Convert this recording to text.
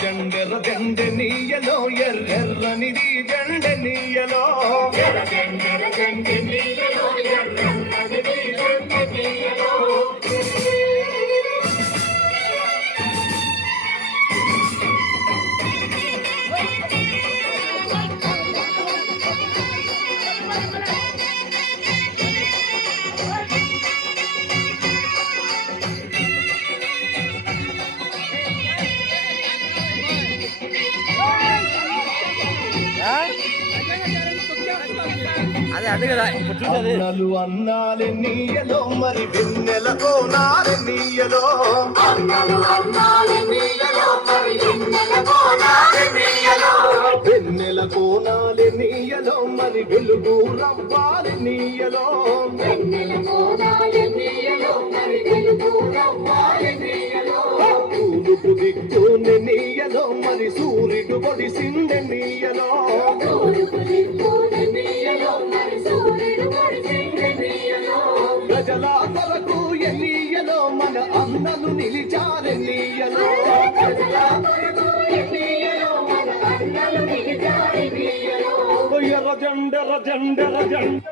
జెండెర జెండెనీయలో ఎర్రెర్రనిది జెండెనీయలో జెండెర జెండెనీయలో ఎర్రెర్రనిది జెండెనీయలో అన్నలు అన్నాలెన్నీయలో మరి వెన్నెల కోనాలెన్నీయలో అన్నలు అన్నాలెన్నీయలో మరి వెన్నెల కోనాలెన్నీయలో వెన్నెల కోనాలెన్నీయలో మరి వెలుగు రవ్వాలెన్నీయలో వెన్నెల కోనాలెన్నీయలో మరి వెలుగు రవ్వాలెన్నీయలో తూర్పు దిక్కుని నీయలో మరి సూర్యుడు పొడిసిందె నీయలో ప్రజల కొరకు ఎన్నీయలో మన అన్నలు నిలిచారెన్నీయలో ఎర్ర జెండెర జెండెర జెండ